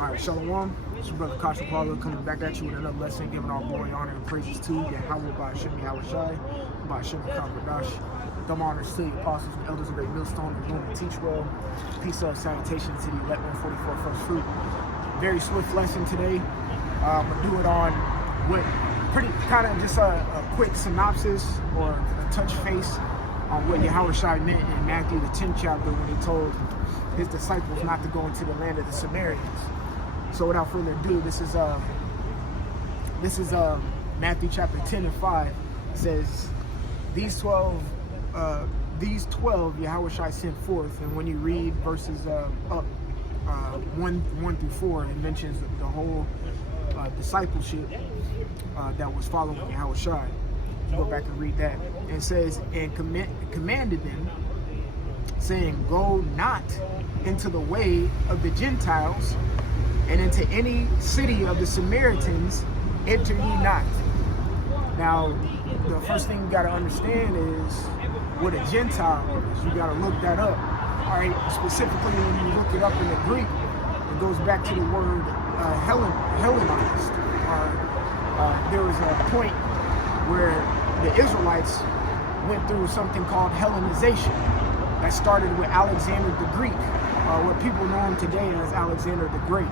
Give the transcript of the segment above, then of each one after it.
All right, Shalom. It's your brother Kasha Paulo coming back at you with another lesson, giving all glory, honor, and praises to Yahweh by Hashem Yahushai, by Hashem Kakwadash. Dumb honors to the apostles and elders of Great Millstone and doing the teach well. Peace, love, salutation to the elect 144 first fruit. Very swift lesson today. I'm going to do it on what pretty kind of just a quick synopsis or a touch face on what Yahushai meant in Matthew the 10th chapter when he told his disciples not to go into the land of the Samaritans. So without further ado, this is Matthew chapter 10 and 5. It says, these 12 Yahushai sent forth, and when you read verses up 1 through 4, it mentions the whole discipleship that was following Yahushai. Go back and read that. And it says, and commanded them, saying, go not into the way of the Gentiles, and into any city of the Samaritans enter ye not. Now, the first thing you got to understand is what a Gentile is. You got to look that up. All right, specifically when you look it up in the Greek, it goes back to the word Hellenized. There was a point where the Israelites went through something called Hellenization that started with Alexander the Greek, what people know him today as Alexander the Great,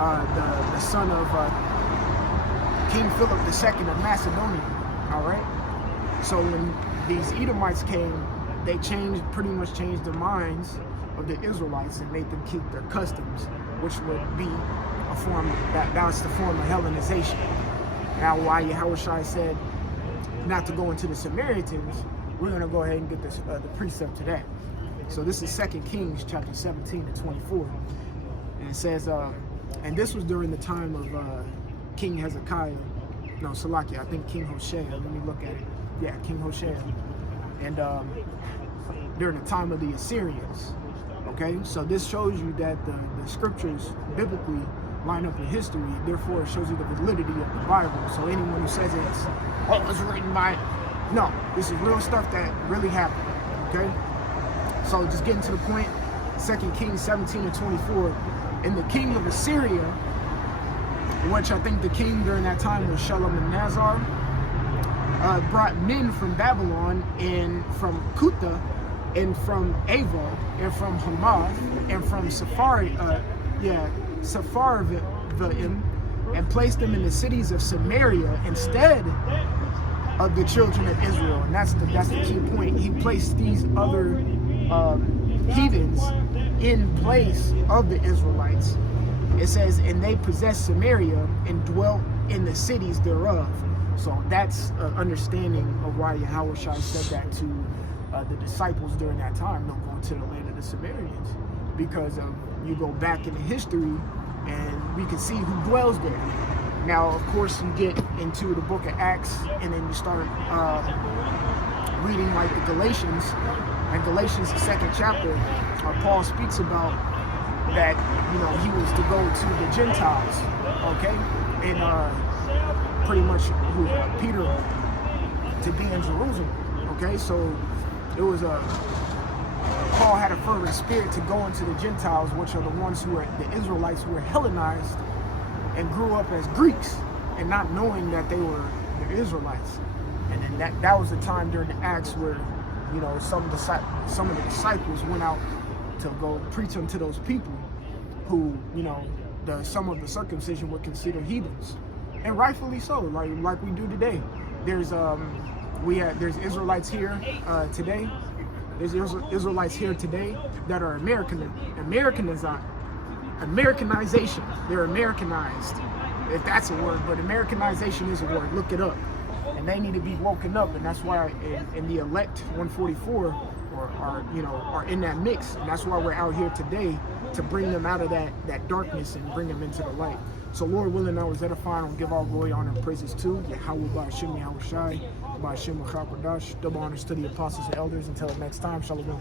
the son of King Philip II of Macedonia. All right. So when these Edomites came, they pretty much changed the minds of the Israelites and made them keep their customs, which would be a form that's the form of Hellenization. Now, why Yahushua said not to go into the Samaritans, we're going to go ahead and get this the precept to that. So this is 2 Kings chapter 17 to 24, and it says, and this was during the time of King Hezekiah. No, Salakia, I think King Hoshea. Let me look at it. Yeah, King Hoshea. And during the time of the Assyrians. Okay, so this shows you that the scriptures biblically line up with history. Therefore, it shows you the validity of the Bible. So anyone who says it's written by, no, this is real stuff that really happened. Okay, so just getting to the point. 2 Kings 17 and 24. And the king of Assyria, which I think the king during that time was Shalmaneser, brought men from Babylon and from Kutha and from Ava and from Hamath and from Sepharvaim, and placed them in the cities of Samaria instead of the children of Israel. And that's the key point. He placed these other heathens in place of the Israelites. It says, and they possessed Samaria and dwelt in the cities thereof. So that's an understanding of why Yahushua said that to the disciples during that time. Don't go into the land of the Samaritans, because you go back into history and we can see who dwells there. Now, of course, you get into the book of Acts, and then you start reading like the Galatians. And Galatians, the 2nd chapter, Paul speaks about that, he was to go to the Gentiles, okay? And pretty much Peter to be in Jerusalem, okay? So it was Paul had a fervent spirit to go into the Gentiles, which are the ones who are the Israelites who were Hellenized and grew up as Greeks and not knowing that they were the Israelites. And then that was the time during the Acts where, some of the disciples went out to go preach unto those people who, some of the circumcision would consider heathens, and rightfully so, like we do today. There's Israelites here today. There's Israelites here today that are Americanization. They're Americanized, if that's a word, but Americanization is a word. Look it up. And they need to be woken up, and that's why in the elect 144 are in that mix, and that's why we're out here today to bring them out of that darkness and bring them into the light. So Lord willing, I was edifying and give all glory, honor, and praises to Yahweh by Hashem Yahushai, by Hashem Kakwadash. Double honors to the apostles and elders. Until next time, Shalom.